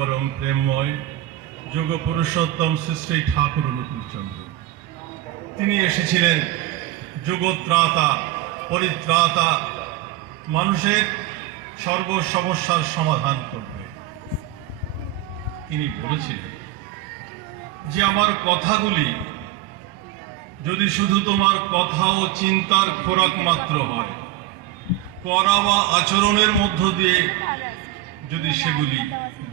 পরম প্রেমময় যোগ পুরুষোত্তম শ্রী শ্রী ঠাকুর অনুকূলচন্দ্র। তিনি এসেছিলেন জগত্রাতা, পরিত্রাতা, মানুষের সর্ব সমস্যার সমাধান করবে। তিনি বলেছিলেন যে আমার কথাগুলি যদি শুধু তোমার কথা ও চিন্তার খোরাক মাত্র হয়, করা বা আচরণের মধ্য দিয়ে যদি সেগুলি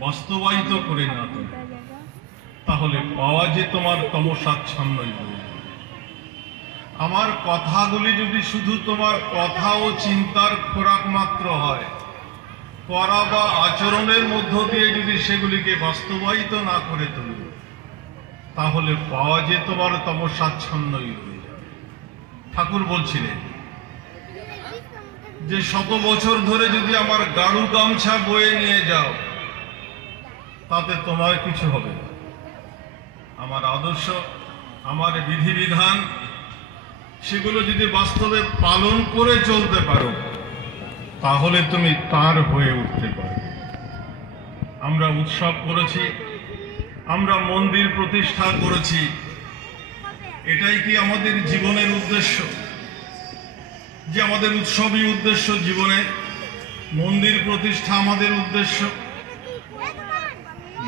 বাস্তবায়িত করে না তোলে, তাহলে পাওয়া যে তোমার তমসাচ্ছন্নই হয়ে যাবে। আমার কথাগুলি যদি শুধু তোমার কথা ও চিন্তার খোরাক মাত্র হয়, করা বা আচরণের মধ্য দিয়ে যদি সেগুলিকে বাস্তবায়িত না করে তোলে, তাহলে পাওয়া যে তোমার তমসাচ্ছন্নই হয়ে যাবে। ঠাকুর বলছিলেন যে 100 বছর ধরে যদি আমার গাড়ু গামছা বয়ে নিয়ে যাও, তাতে তোমার কিছু হবে না। আমার আদর্শ, আমার বিধিবিধান, সেগুলো যদি বাস্তবে পালন করে চলতে পারো, তাহলে তুমি তার হয়ে উঠতে পারবে। আমরা উৎসব করেছি, আমরা মন্দির প্রতিষ্ঠা করেছি, এটাই কি আমাদের জীবনের উদ্দেশ্য? যে আমাদের উৎসবই উদ্দেশ্য জীবনে, মন্দির প্রতিষ্ঠা আমাদের উদ্দেশ্য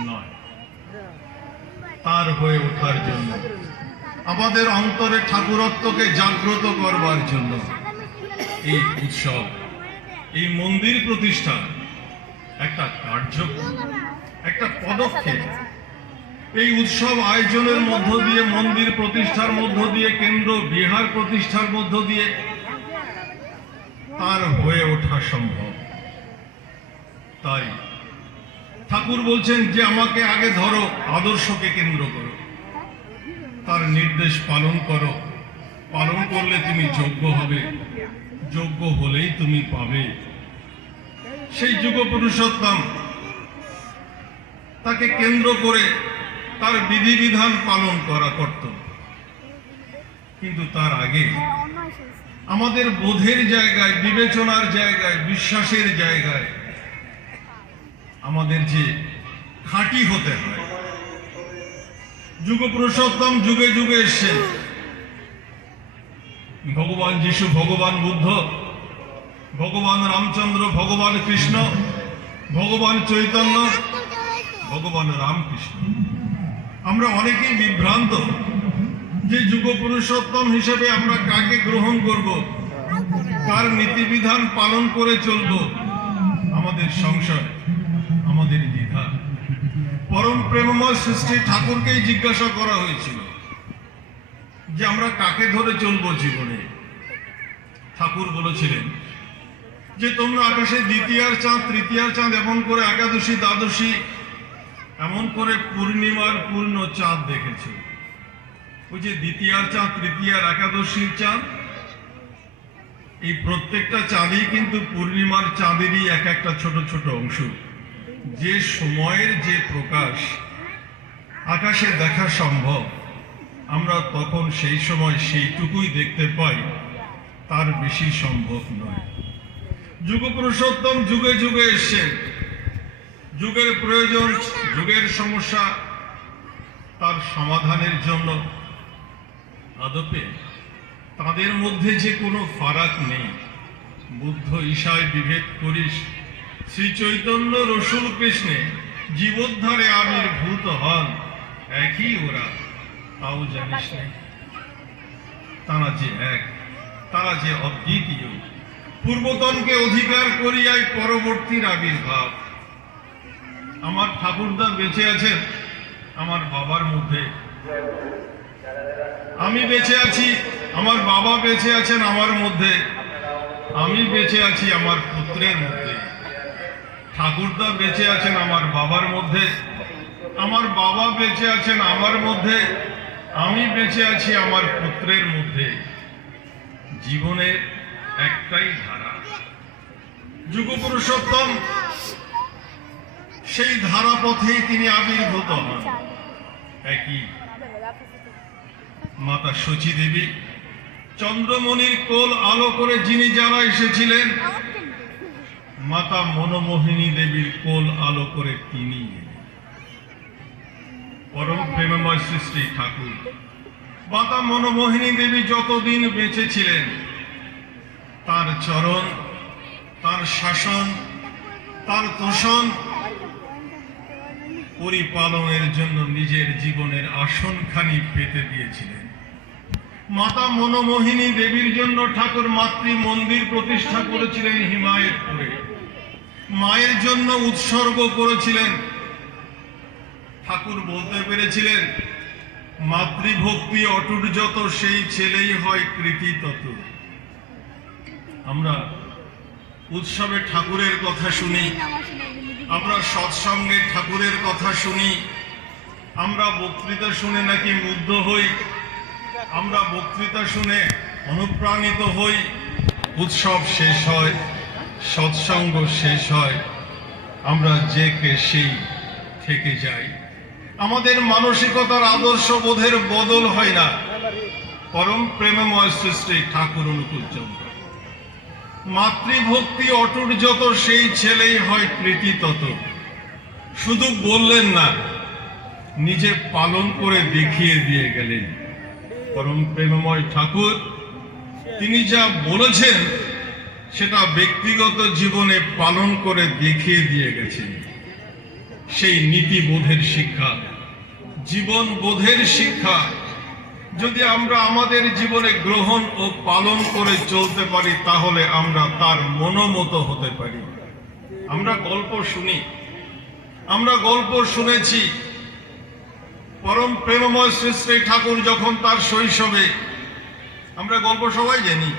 নয়। তার হয়ে ওঠার জন্য, আমাদের অন্তরে ঠাকুরত্বকে জাগ্রত করবার জন্য এই উৎসব, এই মন্দির প্রতিষ্ঠা একটা কার্যক্রম, একটা পদক্ষেপ। এই উৎসব আয়োজনের মধ্য দিয়ে, মন্দির প্রতিষ্ঠার মধ্য দিয়ে, কেন্দ্র বিহার প্রতিষ্ঠার মধ্য দিয়ে তার হয়ে ওঠা সম্ভব। তাই ঠাকুর বলছেন যে আমাকে আগে ধরো, আদর্শকে কেন্দ্র করো, তার নির্দেশ পালন করো। পালন করলে তুমি যোগ্য হবে, যোগ্য হলেই তুমি পাবে সেই যুগ পুরুষোত্তম। তাকে কেন্দ্র করে তার বিধিবিধান পালন করা কর্তব্য। কিন্তু তার আগে আমাদের বোধের জায়গায়, বিবেচনার জায়গায়, বিশ্বাসের জায়গায় আমাদের যে খাঁটি হতে হয়। যুগ পুরুষোত্তম যুগে যুগে এসছেন। ভগবান যিশু, ভগবান বুদ্ধ, ভগবান রামচন্দ্র, ভগবান কৃষ্ণ, ভগবান চৈতন্য, ভগবান রামকৃষ্ণ। আমরা অনেকেই বিভ্রান্ত যে যুগ পুরুষোত্তম হিসেবে আমরা কাকে গ্রহণ করব, কার নীতিবিধান পালন করে চলব। আমাদের সংশয়, আমাদের দ্বিধা। পরম প্রেমময় সৃষ্টি ঠাকুরকেই জিজ্ঞাসা করা হয়েছিল যে আমরা কাকে ধরে চলব জীবনে। ঠাকুর বলেছিলেন যে তোমরা আকাশে দ্বিতীয়ার চাঁদ, তৃতীয়ার চাঁদ, এমন করে একাদশী, দ্বাদশী, এমন করে পূর্ণিমার পূর্ণ চাঁদ দেখেছ। ওই যে দ্বিতীয়ার চাঁদ, তৃতীয়ার, একাদশীর চাঁদ, এই প্রত্যেকটা চাঁদই কিন্তু পূর্ণিমার চাঁদেরই এক একটা ছোট ছোট অংশ। যে সময়ের যে প্রকাশ আকাশে দেখা সম্ভব, আমরা তখন সেই সময় সেইটুকুই দেখতে পাই, তার বেশি সম্ভব নয়। যুগ পুরুষোত্তম যুগে যুগে এসছেন। যুগের প্রয়োজন, যুগের সমস্যা, তার সমাধানের জন্য আদপে তাদের মধ্যে যে কোনো ফারাক নেই। বুদ্ধ ঈশায় বিভেদ করিস, শ্রী চৈতন্য রসুল কৃষ্ণে জীবোদ্ধারে আবির্ভূত হন, একই ওরা, তাও জানিস না। তারা যে এক, তারা যে অদ্বিতীয়, পূর্বতনকে অধিকার করিয়াই পরবর্তীর আবির্ভাব। আমার ঠাকুরদা বেঁচে আছেন আমার বাবার মধ্যে, আমি বেঁচে আছি, আমার বাবা বেঁচে আছেন আমার মধ্যে, আমি বেঁচে আছি আমার পুত্রের মধ্যে। ঠাকুরদা বেঁচে আছেন আমার বাবার মধ্যে, আমার বাবা বেঁচে আছেন আমার মধ্যে, আমি বেঁচে আছি আমার পুত্রের মধ্যে। জীবনের একটাই ধারা, যুগ পুরুষোত্তম সেই ধারা পথেই তিনি আবির্ভূত হন। একই মাতা শচী দেবী, চন্দ্রমণির কোল আলো করে যিনি যারা এসেছিলেন, মাতা মনমোহিনী দেবীর কোল আলো করে তিনি এলেন। পরম প্রেমময় সৃষ্টি ঠাকুর মাতা মনমোহিনী দেবী যতদিন বেঁচে ছিলেন, তার চরণ, তার শাসন, তার তোষণ পরিপালনের জন্য নিজের জীবনের আসনখানি পেতে দিয়েছিলেন। মাতা মনমোহিনী দেবীর জন্য ঠাকুর মাতৃ মন্দির প্রতিষ্ঠা করেছিলেন হিমায়তপুরে। মায়ের জন্য উৎসর্গ করেছিলেন। ঠাকুর বলতে পেরেছিলেন, মাতৃভক্তি অটুট যত সেই ছেলেই হয় কৃতি তত। আমরা উৎসবে ঠাকুরের কথা শুনি, আমরা সৎসঙ্গে ঠাকুরের কথা শুনি, আমরা বক্তৃতা শুনে নাকি মুগ্ধ হই, আমরা বক্তৃতা শুনে অনুপ্রাণিত হই। উৎসব শেষ হয়, সৎসঙ্গ শেষ হয়, আমরা যে কে সেই থেকে যাই। আমাদের মানসিকতার আদর্শ বোধের বদল হয় না। পরম প্রেমময় সৃষ্টি ঠাকুর অনুকূল চন্দ্র মাতৃভক্তি অটুট যত সেই ছেলেই হয় কৃতি তত। শুধু বললেন না, নিজে পালন করে দেখিয়ে দিয়ে গেলেন। পরম প্রেমময় ঠাকুর তিনি যা বলেছেন সেটা ব্যক্তিগত জীবনে পালন করে দেখিয়ে দিয়ে গেছেন। সেই নীতিবোধের শিক্ষা, জীবন বোধের শিক্ষা যদি আমরা আমাদের জীবনে গ্রহণ ও পালন করে চলতে পারি, তাহলে আমরা তার মনোমত হতে পারি। আমরা গল্প শুনি, আমরা গল্প শুনেছি। পরম প্রেমময় শ্রী ঠাকুর যখন তার শৈশবে, আমরা গল্প সবাই জানি,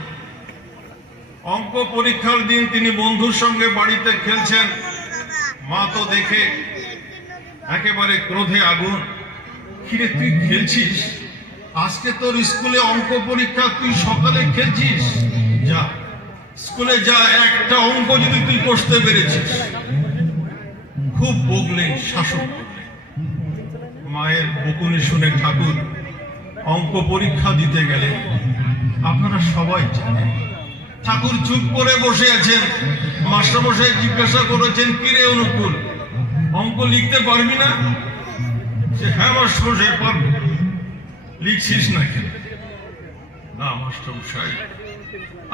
অঙ্ক পরীক্ষার দিন তিনি বন্ধুর সঙ্গে বাড়িতে খেলছেন। মা তো দেখে একেবারে ক্রোধে আগুন। কিরে, তুই খেলছিস? আজকে তোর স্কুলে অঙ্ক পরীক্ষা, তুই সকালে খেলছিস? যা স্কুলে যা, একটা অঙ্ক যদি তুই কষতে পেরেছিস। খুব বকলেন, শাসন করলেন। মায়ের বকুনি শুনে ঠাকুর অঙ্ক পরীক্ষা দিতে গেলেন। আপনারা সবাই জানেন, ঠাকুর চুপ করে বসে আছেন। মাস্টারমশাই জিজ্ঞাসা করেছেন, কিরে অনুকূল, অঙ্ক লিখতে পারবি না? সে, হ্যাঁ মাস্টারমশাই পারবো। লিখছিস না কেন? না মাস্টারমশাই,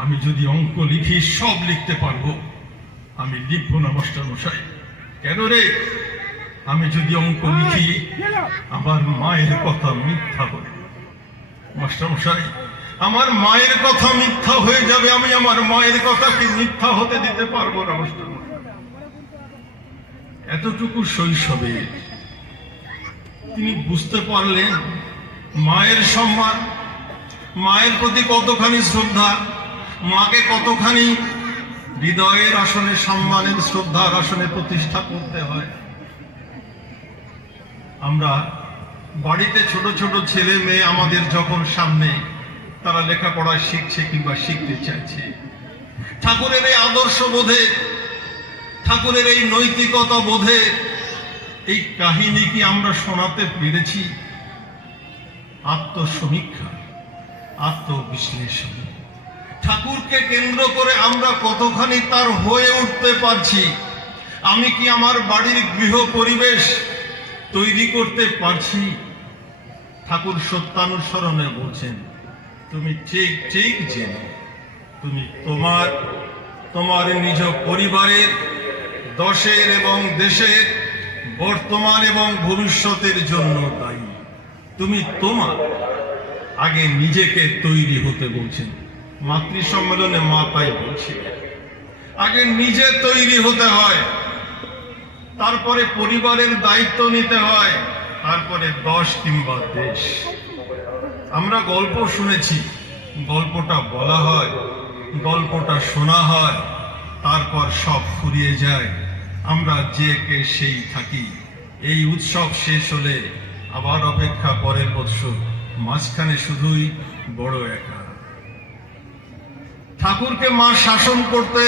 আমি যদি অঙ্ক লিখি সব লিখতে পারবো। আমি লিখবো না মাস্টারমশাই। কেন রে? আমি যদি অঙ্ক লিখি আমার মায়ের কথা মিথ্যা হবে। মাস্টারমশাই, আমার মায়ের কথা মিথ্যা হয়ে যাবে, আমি আমার মায়ের কথাকে মিথ্যা হতে দিতে পারবো না মাস্টারমশাই। এতটুকু শৈশবে তিনি বুঝতে পারলেন মায়ের সম্মান, মায়ের প্রতি কতখানি শ্রদ্ধা, মাকে কতখানি হৃদয়ের আসনে সম্মানের শ্রদ্ধার আসনে প্রতিষ্ঠা করতে হয়। আমরা বাড়িতে ছোট ছোট ছেলে মেয়ে আমাদের যখন সামনে, তারা লেখাপড়া শিখছে কিংবা শিখতে চাইছে, ঠাকুরের এই আদর্শ বোধে, ঠাকুরের এই নৈতিকতা বোধে এই কাহিনী কি আমরা শোনাতে পেরেছি? আত্মসমীক্ষা, আত্মবিশ্লেষণ, ঠাকুরকে কেন্দ্র করে আমরা কতখানি তার হয়ে উঠতে পারছি? আমি কি আমার বাড়ির গৃহ পরিবেশ তৈরি করতে পারছি? ঠাকুর সত্যানুসরণে বলছেন, তুমি ঠিক ঠিক জেনো, তুমি তোমার নিজ পরিবারের, দশের এবং দেশের বর্তমান এবং ভবিষ্যতের জন্য দায়ী। তুমি তোমার আগে নিজেকে তৈরি হতে বলছেন। মাতৃ সম্মেলনে মা তাই বলছিলেন, আগে নিজে তৈরি হতে হয়, তারপরে পরিবারের দায়িত্ব নিতে হয়, তারপরে দশ কিংবা দেশ। আমরা গল্প শুনেছি, গল্পটা বলা হয়, গল্পটা শোনা হয়, তারপর সব ফুরিয়ে যায়। আমরা যে কে সেই থাকি। এই উৎসব শেষ হলে আবার অপেক্ষা পরের বৎসর, মাঝখানে শুধুই বড় একা। ঠাকুরকে মা শাসন করতে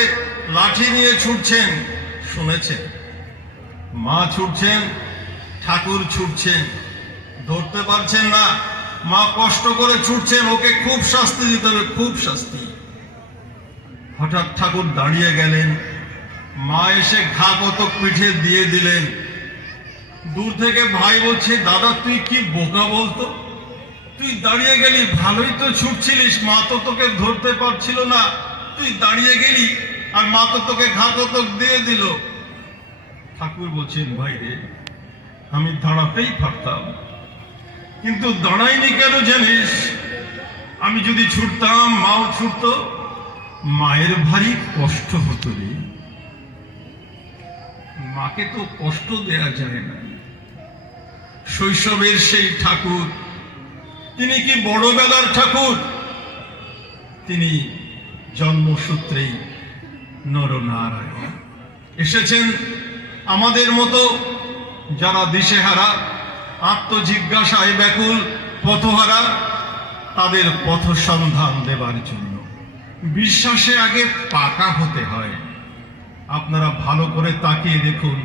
লাঠি নিয়ে ছুটছেন, শুনেছেন? মা ছুটছেন, ঠাকুর ছুটছেন, ধরতে পারছেন না। মা কষ্ট করে ছুটছেন, ওকে খুব শাস্তি দিতে হবে, খুব শাস্তি। হঠাৎ ঠাকুর দাঁড়িয়ে গেলেন, মা এসে ঘা কত পিঠে দিয়ে দিলেন। দূর থেকে ভাই বলছে, দাদা তুই কি বোকা বলতো, তুই দাঁড়িয়ে গেলি, ভালোই তো ছুটছিলিস, মা তো তোকে ধরতে পারছিল না, তুই দাঁড়িয়ে গেলি আর মা তো তোকে ঘাতক দিয়ে দিল। ঠাকুর বলছেন, ভাই রে, আমি দাঁড়াতেই পারতাম, কিন্তু দাঁড়াইনি কেন জানিস? আমি যদি ছুটতাম, মাও ছুটত, মায়ের ভারী কষ্ট হতো রে। মাকে তো কষ্ট দেয়া যায় না। শৈশবের সেই ঠাকুর, তিনি কি বড়বেলার ঠাকুর? তিনি জন্মসূত্রেই নরনারায়ণ। এসেছেন আমাদের মতো যারা দিশেহারা, আত্মজিজ্ঞাসায় ব্যাকুল, পথহারা, তাদের পথ সন্ধান দেবার জন্য। বিশ্বাসে আগে পাকা হতে হয়। আপনারা ভালো করে তাকিয়ে দেখুন,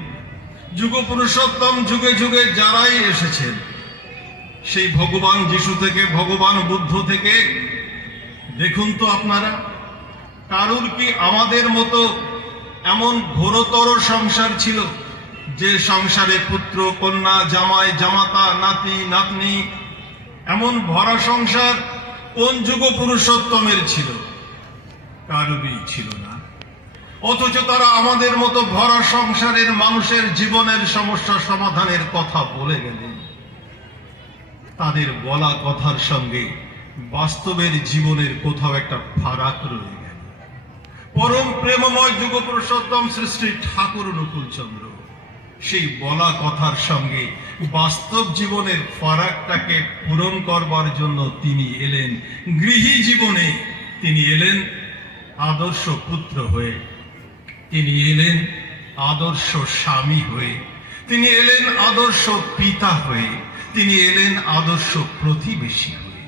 যুগ পুরুষোত্তম যুগে যুগে যারাই এসেছেন, সেই ভগবান যিশু থেকে, ভগবান বুদ্ধ থেকে, দেখুন তো আপনারা, কারুর কি আমাদের মতো এমন ঘোরতর সংসার ছিল যে সংসারে পুত্র কন্যা, জামাই জামাতা, নাতি নাতনি, এমন ভরা সংসার কোন যুগ পুরুষোত্তমের ছিল? কারুরই ছিল না। অথচ তারা আমাদের মতো ভরা সংসারের মানুষের জীবনের সমস্যা সমাধানের কথা বলে গেলেন। তাদের বলা কথার সঙ্গে বাস্তবের জীবনের কোথাও একটা ফারাক রয়ে গেল। পরম প্রেমময় যুগ পুরুষোত্তম শ্রী শ্রী ঠাকুর অনুকূলচন্দ্র সেই বলা কথার সঙ্গে বাস্তব জীবনের ফারাকটাকে পূরণ করবার জন্য তিনি এলেন গৃহী জীবনে। তিনি এলেন আদর্শ পুত্র হয়ে, তিনি এলেন আদর্শ স্বামী হয়ে, তিনি এলেন আদর্শ পিতা হয়ে, তিনি এলেন আদর্শ প্রতিবেশী হয়ে।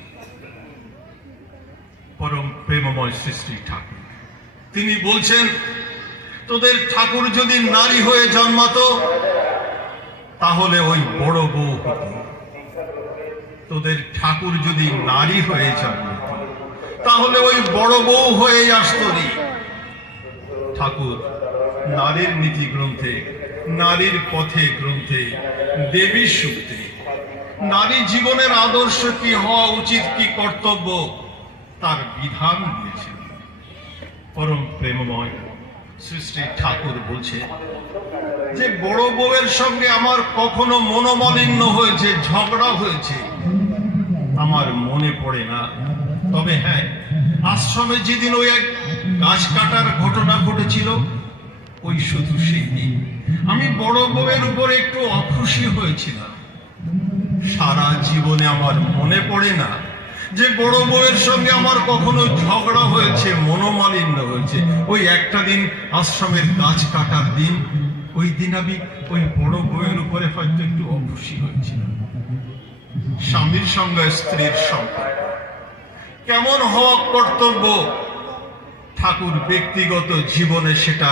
পরম প্রেমময় শ্রী শ্রী ঠাকুর তিনি বলছেন, তোদের ঠাকুর যদি নারী হয়ে জন্মাতো তাহলে ওই বড় বউ হতো। তোদের ঠাকুর যদি নারী হয়ে জন্মাতো তাহলে ওই বড় বউ হয়েই আসতো রে। ঠাকুর নারীর নীতি গ্রন্থে, নারীর পথে গ্রন্থে, দেবী সূক্তে নারী জীবনের আদর্শ কি হওয়া উচিত, কি কর্তব্য, তার বিধান দিয়েছেন। পরম প্রেমময় শ্রী শ্রী ঠাকুর বলছে যে বড় বউয়ের সঙ্গে আমার কখনো মনোমালিন্য হয়েছে, ঝগড়া হয়েছে, আমার মনে পড়ে না। তবে হ্যাঁ, আশ্রমে যেদিন ওই এক গাছ কাটার ঘটনা ঘটেছিল, ওই শুধু সেই দিন আমি বড় বউয়ের উপরে একটু অখুশি হয়েছিলাম। সারা জীবনে আমার মনে পড়ে না যে বড় বউয়ের সঙ্গে আমার কখনো ঝগড়া হয়েছে, মনোমালিন্য হয়েছে। ওই একটা দিন, আশ্রমের গাছ কাটার দিন, ওই দিন আমি ওই বড় বউয়ের উপরে হয়তো একটু অখুশি হয়েছিলাম। স্বামীর সঙ্গে স্ত্রীর সম্পর্ক কেমন হওয়া কর্তব্য, ঠাকুর ব্যক্তিগত জীবনে সেটা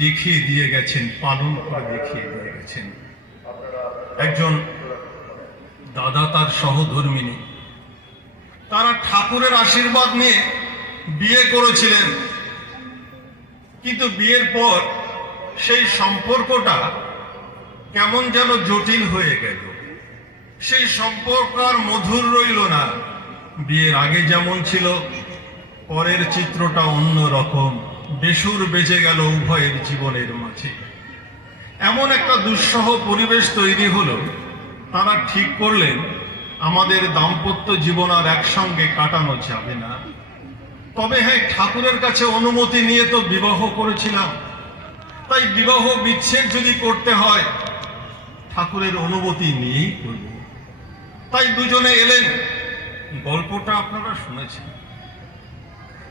দেখিয়ে দিয়ে গেছেন, পালন করে দেখিয়ে দিয়ে গেছেন। একজন দাদা, তার সহধর্মিনী, তারা ঠাকুরের আশীর্বাদ নিয়ে বিয়ে করেছিলেন, কিন্তু বিয়ের পর সেই সম্পর্কটা কেমন যেন জটিল হয়ে গেল। সেই সম্পর্ক আর মধুর রইল না। বিয়ের আগে যেমন ছিল, পরের চিত্রটা অন্য রকম, বেসুর বেজে গেল উভয়ের জীবনের মাঝে। এমন একটা দুঃসহ পরিবেশ তৈরি হলো, তারা ঠিক করলেন আমাদের দাম্পত্য জীবন আর একসঙ্গে কাটানো যাবে না। তবে হ্যাঁ, ঠাকুরের কাছে অনুমতি নিয়ে তো বিবাহ করেছিলাম, তাই বিবাহ বিচ্ছেদ যদি করতে হয় ঠাকুরের অনুমতি নিয়েই করব। তাই দুজনে এলেন, গল্পটা আপনারা শুনেছেন।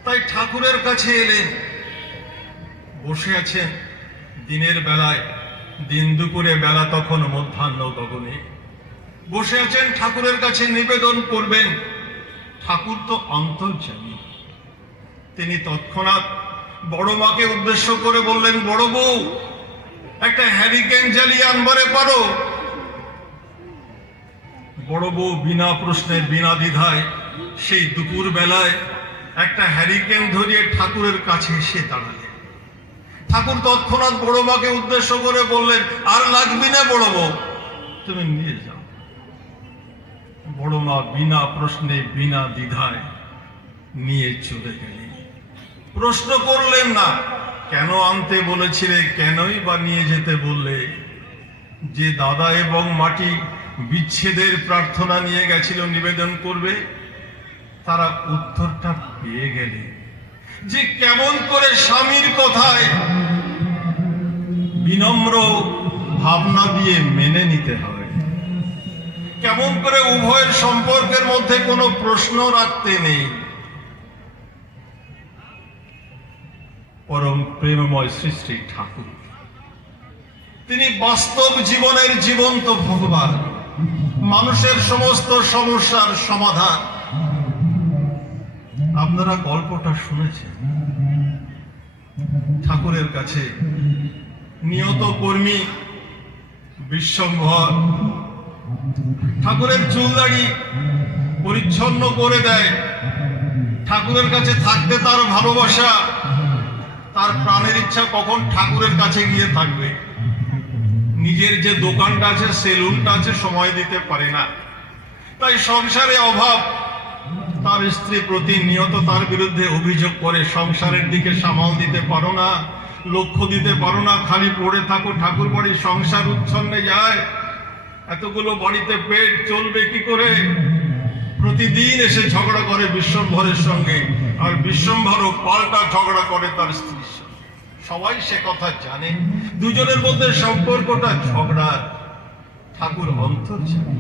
তাই ঠাকুরের কাছে এলেন, বসে আছেন দিনের বেলায়, দিন দুপুরে বেলা তখন মধ্যাহ্ন গগনে বসে আছেন, ঠাকুরের কাছে নিবেদন করবেন। ঠাকুর তো অন্তর্যামী, তিনি তৎক্ষণাৎ বড় মাকে উদ্দেশ্য করে বললেন, বড় বউ, একটা হ্যারিকেন জ্বালিয়ে আনবারে পারো? বড় বউ বিনা প্রশ্নের, বিনা দ্বিধায় সেই দুপুর বেলায় একটা হ্যারিকেন ধরিয়ে ঠাকুরের কাছে এসে দাঁড়ালেন। ঠাকুর তৎক্ষণাৎ বড় মাকে উদ্দেশ্য করে বললেন, আর লাগবি না বড় বউ, তুমি নিয়ে যাও। বড় মা বিনা প্রশ্নে বিনা দ্বিধায় নিয়ে চলে গেলেন। প্রশ্ন করলেন না, কেন আনতে বলেছিলে, কেনই বা নিয়ে যেতে বললে? যে দাদা এবং মাটি বিচ্ছেদের প্রার্থনা নিয়ে গেছিল নিবেদন করবে, তারা উত্তরটা পেয়ে গেলে যে কেমন করে স্বামীর কথায় বিনম্র ভাবনা দিয়ে মেনে নিতে হয়, কেমন করে উভয়ের সম্পর্কের মধ্যে কোনো প্রশ্ন রাখতে নেই। পরম প্রেমময় শ্রী শ্রী ঠাকুর, তিনি বাস্তব জীবনের জীবন্ত ভগবান, মানুষের সমস্ত সমস্যার সমাধান। আপনারা গল্পটা শুনেছেন। ঠাকুরের কাছে নিয়ত কর্মী বিশ্বম্ভর ঠাকুরের চুলদাড়ি পরিচ্ছন্ন করে দেয়। ঠাকুরের কাছে থাকতে তার ভালোবাসা, তার প্রাণের ইচ্ছা কখন ঠাকুরের কাছে গিয়ে থাকবে। নিজের যে দোকানটা আছে, সেলুনটা আছে, সময় দিতে পারে না। তাই সংসারে অভাব। তার স্ত্রী প্রতিনিয়ত তার বিরুদ্ধে অভিযোগ করে, সংসারের দিকে সামাল দিতে পারো না, লক্ষ্য দিতে পারো না, খালি পড়ে থাকো ঠাকুর বাড়ির, সংসার উচ্ছন্নে যায়, এতগুলো বাড়িতে পেট চলবে কি করে। প্রতিদিন এসে ঝগড়া করে বিশ্বম্ভরের সঙ্গে, আর বিশ্বম্ভরও পাল্টা ঝগড়া করে তার স্ত্রীর সঙ্গে। সবাই সে কথা জানে, দুজনের মধ্যে সম্পর্কটা ঝগড়ার। ঠাকুর অন্তর্যামী,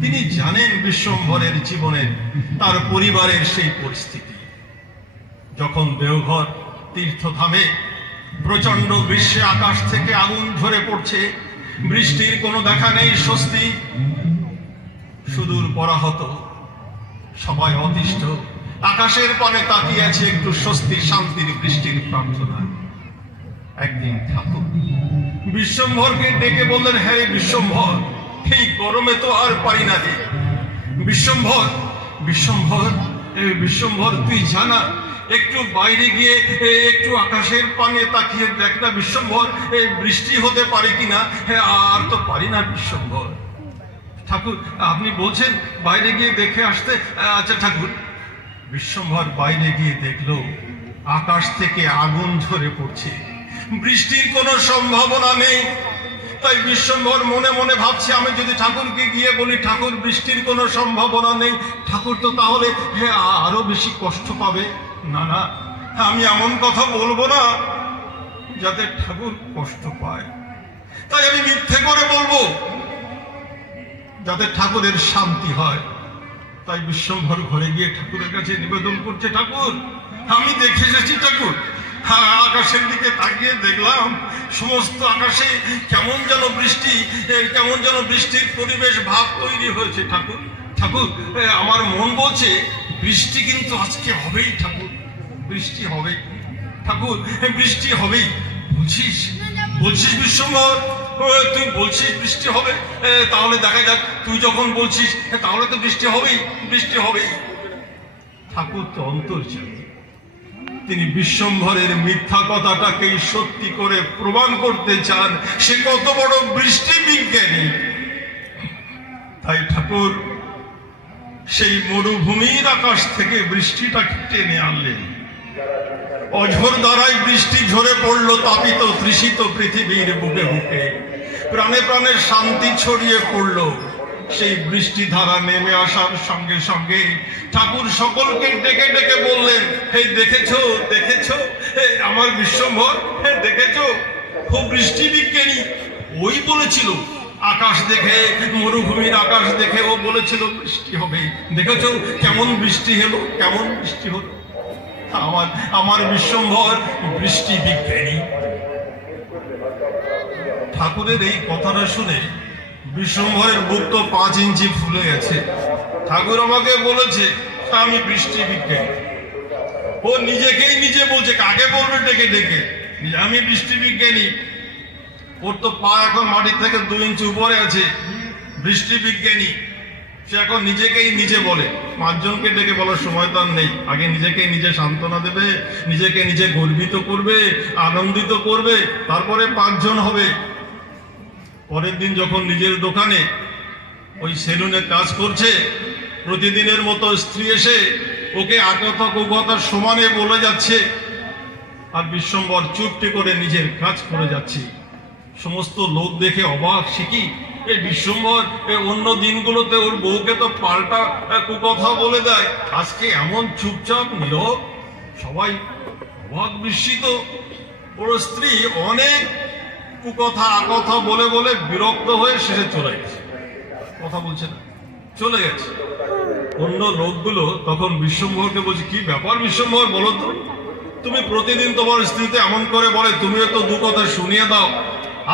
তিনি জানেন বিশ্বম্ভরের জীবনের, তার পরিবারের সেই পরিস্থিতি। যখন দেওঘর তীর্থধামে প্রচন্ড গ্রীষ্মে আকাশ থেকে আগুন ঝরে পড়ছে, বৃষ্টির কোনো দেখা নেই, স্বস্তি, সুদূর পরাহত, সবাই অতিষ্ঠ, আকাশের পানে তাকিয়ে আছে একটু স্বস্তি শান্তির বৃষ্টির প্রার্থনা। একদিন ঠাকুর বিশ্বম্ভরকে ডেকে বললেন, হ্যাঁ বিশ্বম্ভর, এই গরমে তো আর পারি না রে। বিশ্বম্ভর, বিশ্বম্ভর, বিশ্বম্ভর, তুই জানা, একটু বাইরে গিয়ে একটু আকাশের পানে তাকিয়ে দেখ না বিশ্বম্ভর, বৃষ্টি হতে পারে কিনা। আর তো পারি না বিশ্বম্ভর। ঠাকুর, আপনি বলছেন বাইরে গিয়ে দেখে আসতে? আচ্ছা ঠাকুর। বিশ্বম্ভর বাইরে গিয়ে দেখলো আকাশ থেকে আগুন ঝরে পড়ছে, বৃষ্টির কোনো সম্ভাবনা নেই। তাই বিশ্বম্ভর মনে মনে ভাবছে, আমি যদি ঠাকুরকে গিয়ে বলি ঠাকুর বৃষ্টির কোনো সম্ভাবনা নেই, ঠাকুর তো তাহলে আরো বেশি কষ্ট পাবে। না না, আমি এমন কথা বলবো না যাতে ঠাকুর কষ্ট পায়। তাই আমি মিথ্যে করে বলবো যাতে ঠাকুরের শান্তি হয়। তাই বিশ্বম্ভর ঘরে গিয়ে ঠাকুরের কাছে নিবেদন করছে, ঠাকুর আমি দেখে এসেছি ঠাকুর, আকাশের দিকে তাকিয়ে দেখলাম সমস্ত আকাশে কেমন যেন বৃষ্টি, কেমন যেন বৃষ্টির পরিবেশ ভাব তৈরি হয়েছে। ঠাকুর, ঠাকুর আমার মন বলছে বৃষ্টি কিন্তু আজকে হবেই ঠাকুর, বৃষ্টি হবে ঠাকুর, বৃষ্টি হবেই। বলছিস, বলছিস বিশ্বম্ভর, তুই বলছিস বৃষ্টি হবে, তাহলে দেখা যাক, তুই যখন বলছিস তাহলে তো বৃষ্টি হবেই, বৃষ্টি হবেই। ঠাকুর তো অন্তর্যামী, তিনি বিশ্বম্ভরের মিথ্যা কথাটাকেই সত্যি করে প্রমাণ করতে চান। সে কত বড় বৃষ্টি বিজ্ঞানী। তাই ঠাকুর সেই মরুভূমির আকাশ থেকে বৃষ্টিটাকে টেনে আনলেন। অঝোর দ্বারাই বৃষ্টি ঝরে পড়লো তাপিত তৃষিত পৃথিবীর বুকে বুকে, প্রাণে প্রাণে শান্তি ছড়িয়ে পড়লো। সেই বৃষ্টি ধারা নেমে আসার সঙ্গে সঙ্গে ঠাকুর সকলকে ডেকে ডেকে বললেন, এই দেখেছো, দেখেছো আমার বিশ্বম্ভর, দেখেছো, খুব বৃষ্টি বিজ্ঞানী। ওই বলেছিল আকাশ দেখে, মরুভূমির আকাশ দেখে ও বলেছিল বৃষ্টি হবে। দেখেছো কেমন বৃষ্টি হলো, কেমন বৃষ্টি হলো। আমার আমার বিশ্বম্ভর বৃষ্টি বিজ্ঞানী। ঠাকুরের এই কথাটা শুনে বিশ্বম্ভরের বুক তো 5 ইঞ্চি ফুলে গেছে। ঠাকুর আমাকে বলেছে আমি বৃষ্টি বিজ্ঞানী। ও নিজেকেই নিজে বলছে, কাকে বলবে ডেকে ডেকে, আমি বৃষ্টি বিজ্ঞানী। ওর তো পা এখন মাটির থেকে 2 ইঞ্চি উপরে আছে, বৃষ্টি বিজ্ঞানী। সে এখন নিজেকেই নিজে বলে, পাঁচজনকে ডেকে বলার সময় তার নেই। আগে নিজেকেই নিজে সান্ত্বনা দেবে, নিজেকে নিজে গর্বিত করবে, আনন্দিত করবে, তারপরে পাঁচজন হবে। পরের দিন যখন নিজের দোকানে ওই সেলুনে কাজ করছে, প্রতিদিনের মতো স্ত্রী এসে ওকে আকথা কুকথার সমানে বলে যাচ্ছে, আর বিশ্বম্বর চুপটি করে নিজের কাজ করে যাচ্ছে। সমস্ত লোক দেখে অবাক, সে কি এই বিশ্বম্বর অন্য দিনগুলোতে ওর বউকে তো পাল্টা কুকথা বলে দেয়, আজকে এমন চুপচাপ নীরব। সবাই অবাক বিস্মিত। ওর স্ত্রী অনেক কুকথা আকথা বলে বলে বিরক্ত হয়ে শেষে চলে গেছে, কথা বলছে না, চলে গেছে। অন্য লোকগুলো তখন বিশ্বম্বরকে বলছে, কি ব্যাপার বিশ্বম্বর, বলো তো, তুমি প্রতিদিন তোমার স্ত্রীতে এমন করে বলে, তুমিও তো দু কথা শুনিয়ে দাও,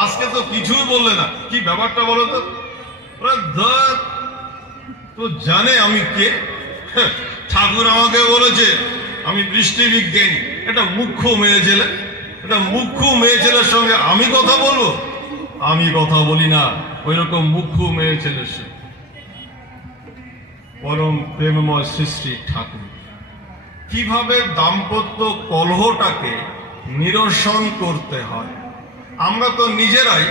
আজকে তো কিছুই বললে না, কি ব্যাপারটা বলো তো। তো জানে আমি কে? ঠাকুর আমাকে বলেছে আমি বৃষ্টি বিজ্ঞানী। এটা মুখ্য মেয়ে ছেলে, এটা মুখ্য মেয়ে ছেলের সঙ্গে আমি কথা বলবো? আমি কথা বলি না ওই রকম মুখ্য মেয়ে ছেলের সঙ্গে। পরম প্রেমময় শ্রী শ্রী ঠাকুর কিভাবে দাম্পত্য কলহটাকে নিরসন করতে হয়। আমরা তো নিজেরাই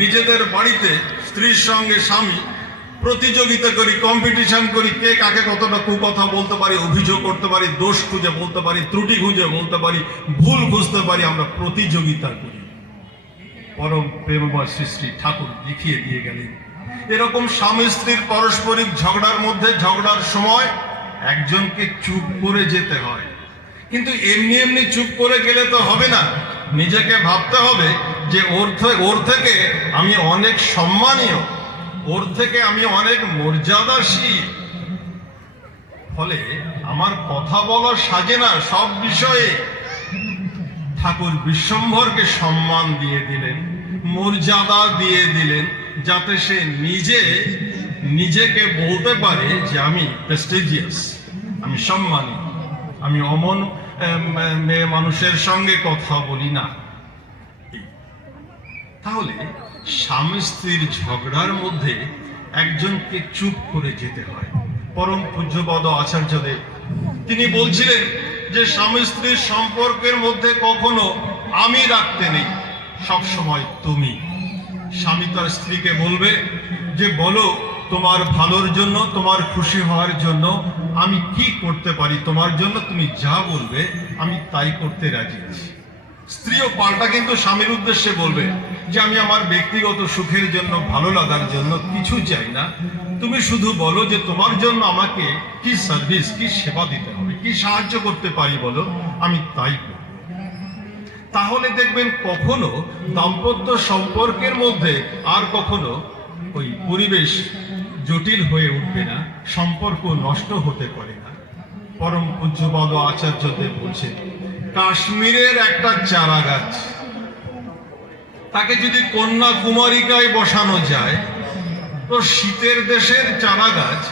নিজেদের বাড়িতে স্ত্রীর সঙ্গে স্বামী প্রতিযোগিতা করি, কম্পিটিশন করি, কে কাকে কতটা কুকথা বলতে পারি, অভিযোগ করতে পারি, দোষ খুঁজে বলতে পারি, ত্রুটি খুঁজে বলতে পারি, ভুল খুঁজতে পারি, আমরা প্রতিযোগিতা করি। পরম প্রেমময় শ্রী শ্রী ঠাকুর দেখিয়ে দিয়ে গেলেন এরকম স্বামী স্ত্রীর পারস্পরিক ঝগড়ার মধ্যে, ঝগড়ার সময় একজনকে চুপ করে যেতে হয়। কিন্তু এমনি এমনি চুপ করে গেলে তো হবে না, নিজেকে ভাবতে হবে যে ওর থেকে আমি অনেক সম্মানীয়, ওর থেকে আমি অনেক মর্যাদাশীল। ফলে আমার কথা বলা সাজে না সব বিষয়ে। ঠাকুর বিশ্বম্ভরকে সম্মান দিয়ে দিলেন, মর্যাদা দিয়ে দিলেন, যাতে সে নিজেকে বলতে পারে যে আমি প্রেস্টিজিয়াস, আমি সম্মানী, আমি অমন মেয়ে মানুষের সঙ্গে কথা বলি না। তাহলে স্বামী স্ত্রীর ঝগড়ার মধ্যে একজনকে চুপ করে যেতে হয়। পরম পূজ্যপদ আচার্যদেব তিনি বলছিলেন যে স্বামী স্ত্রীর সম্পর্কের মধ্যে কখনো আমি রাখতে নেই, সবসময় তুমি। স্বামী তার স্ত্রীকে বলবে যে বলো তোমার ভালোর জন্য, তোমার খুশি হওয়ার জন্য আমি কি করতে পারি তোমার জন্য, তুমি যা বলবে আমি তাই করতে রাজি আছি। স্ত্রীও পাল্টা কিন্তু স্বামীর উদ্দেশ্যে বলবে যে আমি আমার ব্যক্তিগত সুখের জন্য, ভালো লাগার জন্য কিছু চাই না, তুমি শুধু বলো যে তোমার জন্য আমাকে কি সার্ভিস, কি সেবা দিতে হবে, কি সাহায্য করতে পারি বলো, আমি তাই করব। তাহলে দেখবেন কখনো দাম্পত্য সম্পর্কের মধ্যে আর কখনো ওই পরিবেশ জটিল হয়ে উঠবে না, সম্পর্ক নষ্ট হতে পারে না। পরম পূজ্যপদ আচার্যদেব বলছেন কাশ্মীরের একটা চারা গাছ, তাকে যদি কন্যাকুমারিকায় বসানো যায়, তো শীতের দেশের চারা গাছ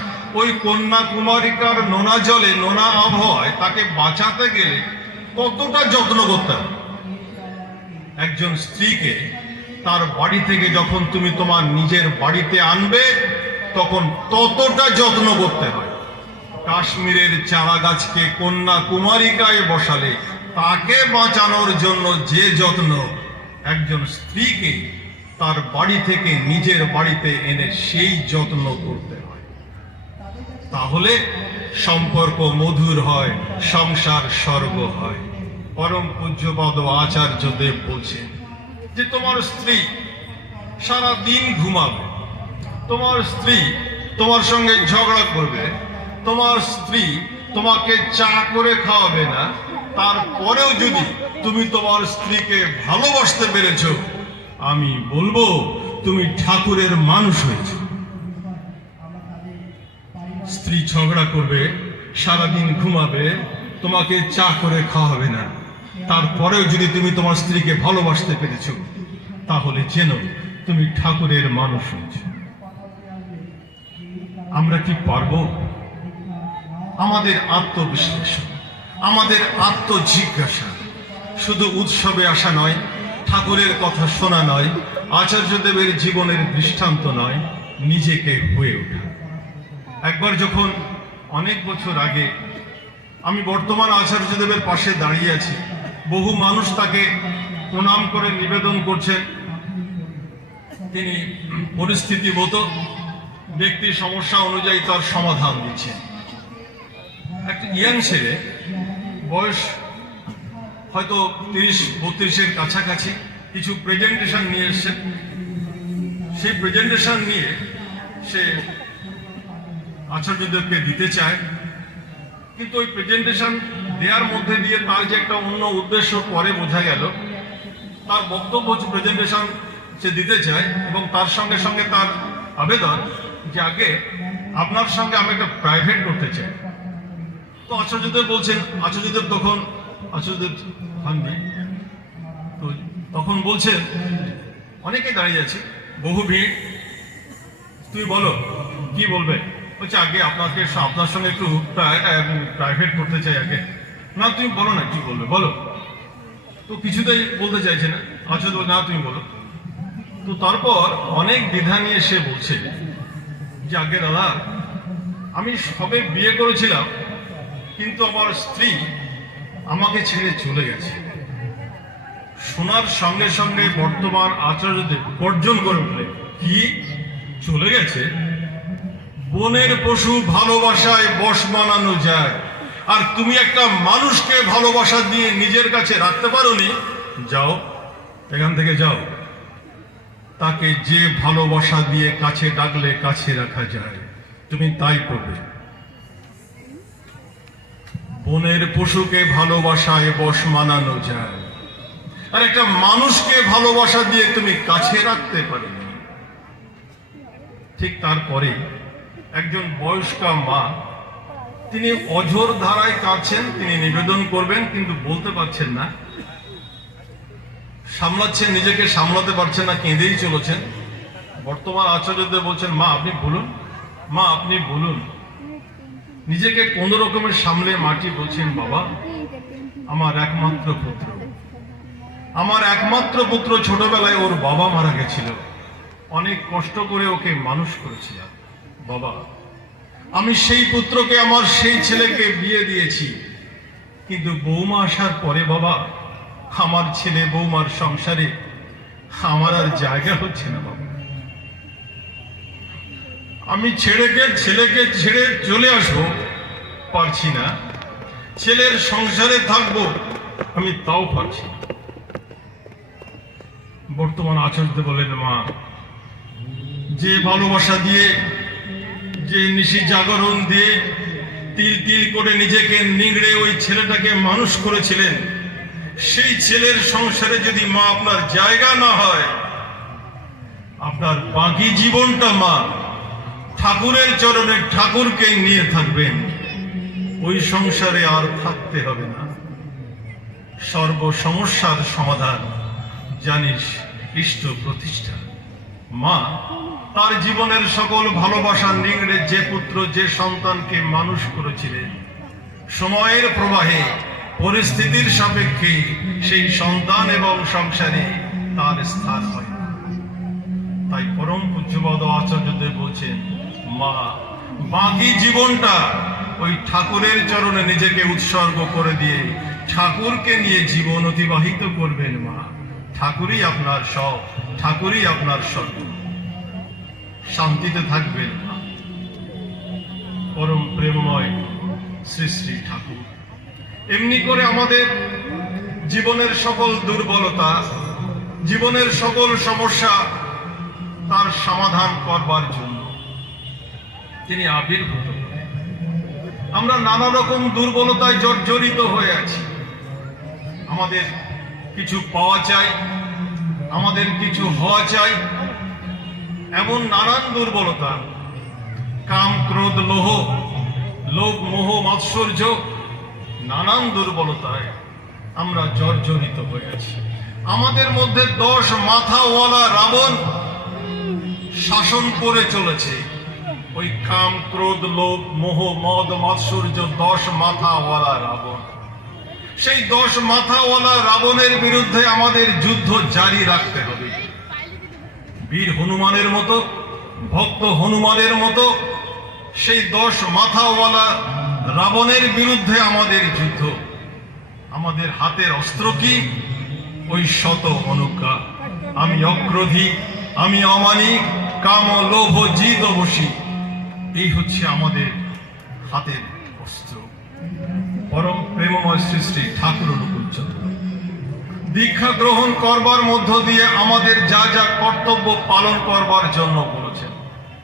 ওই কন্যাকুমারিকার নোনা জলে, নোনা আবহাওয়ায় তাকে বাঁচাতে গেলে কতটা যত্ন করতে হবে। একজন স্ত্রীকে তার বাড়ি থেকে যখন তুমি তোমার নিজের বাড়িতে আনবে, তখন ততটা যত্ন করতে হয়। কাশ্মীরের চারা গাছকে কন্যাকুমারিকায় বসালে তাকে বাঁচানোর জন্য যে যত্ন, একজন স্ত্রীকে তার বাড়ি থেকে নিজের বাড়িতে এনে সেই যত্ন করতে হয়। তাহলে সম্পর্ক মধুর হয়, সংসার স্বর্গ হয়। পরম পূজ্যপদ আচার্যদেব বলছেন যে তোমার স্ত্রী সারা দিন ঘুমাবে, তোমার স্ত্রী তোমার সঙ্গে ঝগড়া করবে, তোমার স্ত্রী তোমাকে চা করে খাওয়াবে না, তারপরেও যদি তুমি তোমার স্ত্রীকে ভালোবাসতে পেরেছ, আমি বলবো তুমি ঠাকুরের মানুষ হয়েছ। স্ত্রী ঝগড়া করবে, সারাদিন ঘুমাবে, তোমাকে চা করে খাওয়াবে না, তারপরেও যদি তুমি তোমার স্ত্রীকে ভালোবাসতে পেরেছ, তাহলে যেন তুমি ঠাকুরের মানুষ হয়েছ। আমরা কি পারবো? আমাদের আত্মবিশ্লেষণ, আমাদের আত্মজিজ্ঞাসা, শুধু উৎসবে আসা নয়, ঠাকুরের কথা শোনা নয়, আচার্যদেবের জীবনের দৃষ্টান্ত নয়, নিজেকে হয়ে ওঠা। একবার যখন অনেক বছর আগে আমি বর্তমান আচার্যদেবের পাশে দাঁড়িয়ে আছি, বহু মানুষ তাকে প্রণাম করে নিবেদন করছেন, তিনি পরিস্থিতি মতো ব্যক্তির সমস্যা অনুযায়ী তার সমাধান দিচ্ছেন। একটা ইয়াং ছেলে, বয়স হয়তো 30-32-এর কাছাকাছি, কিছু প্রেজেন্টেশন নিয়ে এসছেন। সেই প্রেজেন্টেশন নিয়ে সে আচার্যদেবকে দিতে চায়, কিন্তু ওই প্রেজেন্টেশন দেওয়ার মধ্যে দিয়ে তার যে একটা অন্য উদ্দেশ্য পরে বোঝা গেল। তার বক্তব্য হচ্ছে প্রেজেন্টেশন সে দিতে চায় এবং তার সঙ্গে সঙ্গে তার আবেদন যে আগে আপনার সঙ্গে আমি একটা প্রাইভেট করতে চাই। তো আচার্যদেব বলছেন, আচার্যদেব তখন আচার্যদেব হননি, তো তখন বলছেন, অনেকে দাঁড়িয়ে আছে, বহু ভিড়, তুই বলো কি বলবে। বলছে আগে আপনার সঙ্গে একটু প্রাইভেট করতে চাই আগে। না তুমি বলো না কি বলবে বলো। তো কিছুতেই বলতে চাইছে না। আচ্ছা তো না তুমি বলো। তো তারপর অনেক দ্বিধা নিয়ে সে বলছে যে আগে দাদা, আমি সবে বিয়ে করেছিলাম, কিন্তু আমার স্ত্রী আমাকে ছেড়ে চলে গেছে। শোনার সঙ্গে সঙ্গে বর্তমান আচার্যদেব গর্জন করে উঠলেন, কি চলে গেছে? বনের পশু ভালোবাসায় বশ বানানো যায়, আর তুমি একটা মানুষকে ভালোবাসা দিয়ে নিজের কাছে রাখতে পারোনি? যাও এখান থেকে যাও। তাকে যে ভালোবাসা দিয়ে কাছে ডাকলে কাছে রাখা যায়, তুমি তাই করবে। বনের পশুকে ভালোবাসায় বশ মানানো যায়, আর একটা মানুষকে ভালোবাসা দিয়ে তুমি কাছে রাখতে পারবে। ঠিক তারপরে একজন বয়স্কা মা, তিনি অঝোর ধারায় কাঁদছেন, তিনি নিবেদন করবেন কিন্তু বলতে পারছেন না, সামলাচ্ছেন, নিজেকে সামলাতে পারছেন না, কেঁদেই চলেছেন। বর্তমান আচার্যদেব বলছেন, মা আপনি বলুন, মা আপনি বলুন। নিজেকে কোন রকমের সামলে মাটি বলছেন, বাবা আমার একমাত্র পুত্র, আমার একমাত্র পুত্র, ছোটবেলায় ওর বাবা মারা গেছিল, অনেক কষ্ট করে ওকে মানুষ করেছিলাম। বাবা আমি সেই পুত্রকে, আমার সেই ছেলেকে বিয়ে দিয়েছি, কিন্তু বৌমা আসার পরে বাবা আমার ছেলে বৌমার সংসারে আমার আর জায়গা হচ্ছে না বাবা। আমি ছেলেকে ছেড়ে চলে আসবো পারছি না, ছেলের সংসারে থাকবো আমি তাও পারছি না। বর্তমান আচার্য বলেন, মা যে ভালোবাসা দিয়ে, যে নিশি জাগরণ দিয়ে তিল তিল করে নিজেকে নিংড়ে ওই ছেলেটাকে মানুষ করেছিলেন, সেই ছেলের সংসারে যদি মা আপনার জায়গা না হয়, আপনার বাকি জীবনটা মা ঠাকুরের চরণে ঠাকুরকে নিয়ে থাকবেন, ওই সংসারে আর থাকতে হবে না। সর্ব সমস্যার সমাধান জানিস ইষ্ট প্রতিষ্ঠা। মা তার জীবনের সকল ভালোবাসা নিংড়ে যে পুত্র, যে সন্তানকে মানুষ করেছিলেন, সময়ের প্রবাহে পরিস্থিতির সাপেক্ষে সেই সন্তান এবং সংসারে তার স্থান হয়। তাই পরম পূজ্যপদ আচার্যদেব বলছেন, মা বাকি জীবনটা ওই ঠাকুরের চরণে নিজেকে উৎসর্গ করে দিয়ে ঠাকুরকে নিয়ে জীবন অতিবাহিত করবেন। মা ঠাকুরই আপনার সব, ঠাকুরই আপনার সর্ব, শান্তিতে থাকবেন। পরম প্রেমময় শ্রী শ্রী ঠাকুর এমনি করে আমাদের জীবনের সকল দুর্বলতা, জীবনের সকল সমস্যা তার সমাধান করবার জন্য তিনি আবির্ভূত। আমরা নানা রকম দুর্বলতায় জর্জরিত হয়ে আছি। আমাদের কিছু পাওয়া চাই, আমাদের কিছু হওয়া চাই, এমন নানান দুর্বলতা, কাম ক্রোধ লোভ, লোভ মোহ মাৎসর্য, নানান দুর্বলতায় আমরা জর্জরিত হয়ে আছি। আমাদের মধ্যে 10 মাথাওয়ালা রাবণ শাসন করে চলেছে। ওই কাম ক্রোধ লোভ মোহ মদ মাৎসর্য 10 মাথাওয়ালা রাবণ। সেই 10 মাথাওয়ালা রাবণের বিরুদ্ধে আমাদের যুদ্ধ জারি রাখতে হবে। বীর হনুমানের মতো, ভক্ত হনুমানের মতো সেই 10 মাথাওয়ালা রাবণের বিরুদ্ধে আমাদের যুদ্ধ। আমাদের হাতের অস্ত্র কি? ওই শত অনুজ্ঞা। আমি অক্রোধী, আমি অমানিক, কাম লোভ জিদ বসি। এই হচ্ছে আমাদের হাতের অস্ত্র। পরম প্রেমময় শ্রী শ্রী ঠাকুর অনুকূলচন্দ্র দীক্ষা গ্রহণ করবার মধ্য দিয়ে আমাদের যা যা কর্তব্য পালন করবার জন্য বলেছেন,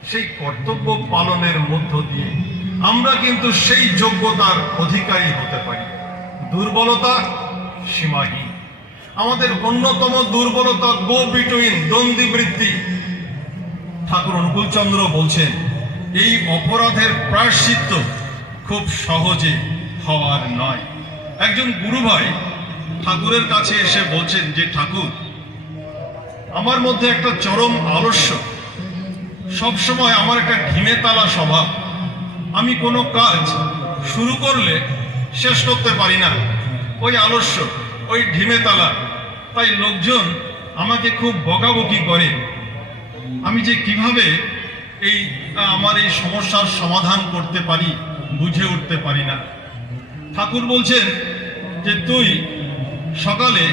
সেই কর্তব্য পালনের মধ্য দিয়ে আমরা কিন্তু সেই যোগ্যতার অধিকারী হতে পারি। দুর্বলতা সীমাহীন। আমাদের অন্যতম দুর্বলতা গো বিটুইন, দ্বন্দ্বীবৃত্তি। ঠাকুর অনুকূলচন্দ্র বলছেন এই অপরাধের প্রায়শ্চিত্ত খুব সহজে হওয়ার নয়। একজন গুরু ভাই ঠাকুরের কাছে এসে বলছেন যে ঠাকুর, আমার মধ্যে একটা চরম আলস্য, সবসময় আমার একটা ঢিমে তালা স্বভাব। আমি কোনো কাজ শুরু করলে শেষ করতে পারি না। ওই আলস্য, ওই ঢিমে তালা, তাই লোকজন আমাকে খুব বকাবকি করে। আমি যে কিভাবে আমার এই সমস্যার সমাধান করতে পারি বুঝে উঠতে পারি না। ঠাকুর বলছেন যে তুই সকালে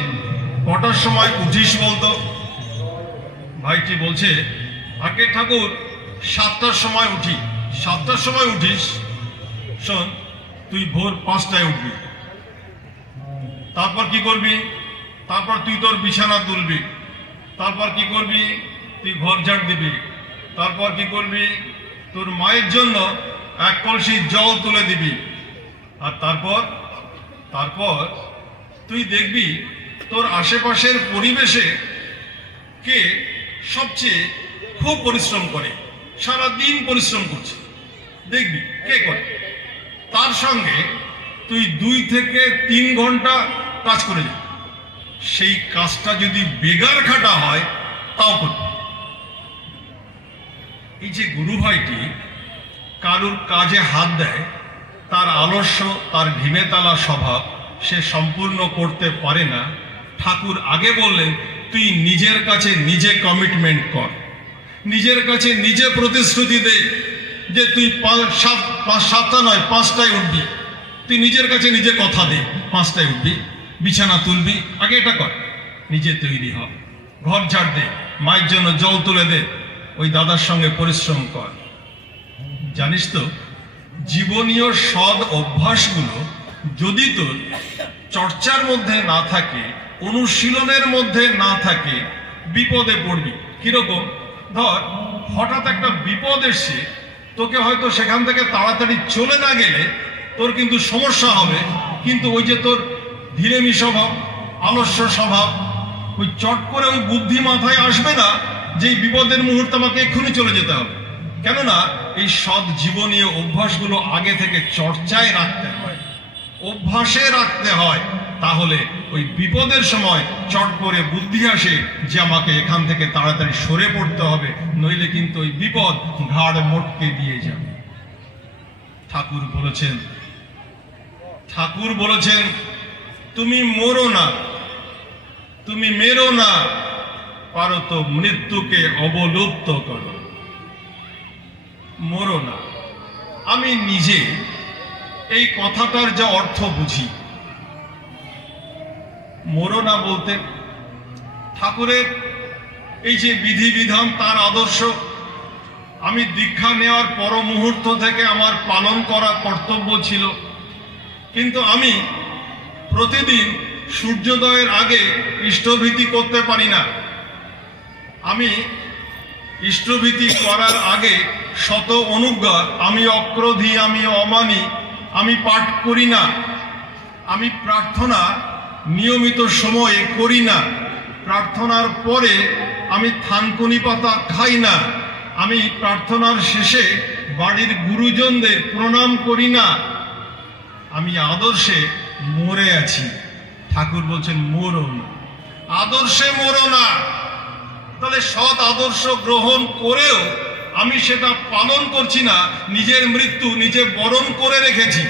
কটার সময় উঠিস বলতো? ভাইটি বলছে, আগে ঠাকুর 7টার সময় উঠি। 7টার সময় উঠিস? শোন, তুই ভোর 5টায় উঠবি। তারপর কি করবি? তারপর তুই তোর বিছানা তুলবি। তারপর কি করবি? তুই ঘর ঝাড় দিবি। তারপর কি করবি? তোর মায়ের জন্য 1 কলসি জল তুলে দিবি। আর তারপর তুই দেখবি তোর আশেপাশের পরিবেশে কে সবচেয়ে খুব পরিশ্রম করে, সারা দিন পরিশ্রম করছে, দেখবি কে করে। তার সঙ্গে তুই 2 থেকে 3 ঘন্টা কাজ করে যাবি। সেই কাজটা যদি বেগার খাটা হয় তাও করবি। এই যে গুরু ভাইটি কারুর কাজে হাত দেয়, তার আলস্য, তার ঢিমেতালা স্বভাব সে সম্পূর্ণ করতে পারে না। ঠাকুর আগে বললেন তুই নিজের কাছে নিজে কমিটমেন্ট কর, নিজের কাছে নিজে প্রতিশ্রুতি দে যে তুই 7টা নয় 5টায় উঠবি। তুই নিজের কাছে নিজে কথা দে, 5টায় উঠবি, বিছানা তুলবি। আগে এটা কর, নিজে তৈরি হ, ঘর ঝাড় দে, মায়ের জন্য জল তুলে দে, ওই দাদার সঙ্গে পরিশ্রম কর। জানিস তো, জীবনীয় সৎ অভ্যাসগুলো যদি তোর চর্চার মধ্যে না থাকে, অনুশীলনের মধ্যে না থাকে, বিপদে পড়বি। কিরকম? ধর হঠাৎ একটা বিপদ এসছে, তোকে হয়তো সেখান থেকে তাড়াতাড়ি চলে না গেলে তোর কিন্তু সমস্যা হবে। কিন্তু ওই যে তোর ধীরেমি স্বভাব, আলস্য স্বভাব, ওই চট করে ওই বুদ্ধি মাথায় আসবে না যে এই বিপদের মুহূর্তে আমাকে এক্ষুনি চলে যেতে হবে। কেননা এই সৎ জীবনীয় অভ্যাসগুলো আগে থেকে চর্চায় রাখতে হয়, অভ্যাসে রাখতে হয়। তাহলে ওই বিপদের সময় চট করে বুদ্ধি আসে যে আমাকে এখান থেকে তাড়াতাড়ি সরে পড়তে হবে, নইলে কিন্তু ওই বিপদ ঘাড় মোটকে দিয়ে যাবে। ঠাকুর বলেছেন তুমি মরো না, তুমি মেরো না, পারো তো মৃত্যুকে অবলুপ্ত করো। মরো না। আমি নিজে এই কথাটার যা অর্থ বুঝি, মরো না বলতে ঠাকুরের এই যে বিধিবিধান, তার আদর্শ আমি দীক্ষা নেওয়ার পর মুহূর্ত থেকে আমার পালন করা কর্তব্য ছিল। কিন্তু আমি প্রতিদিন সূর্যোদয়ের আগে ইষ্টভীতি করতে পারি না। আমি ইষ্টভীতি করার আগে শত অনুজ্ঞা, আমি অক্রোধী, আমি অমানি, আমি পাঠ করি না। আমি প্রার্থনা নিয়মিত সময়ে করি না। প্রার্থনার পরে আমি থানকুনি পাতা খাই না। আমি প্রার্থনার শেষে বাড়ির গুরুজনদের প্রণাম করি না। আমি আদর্শে মরে আছি। ঠাকুর বলছেন মরো না, আদর্শে মরো না। তাহলে সৎ আদর্শ গ্রহণ করেও আমি সেটা পালন করছি না, নিজের মৃত্যু নিজে বরণ করে রেখেছি।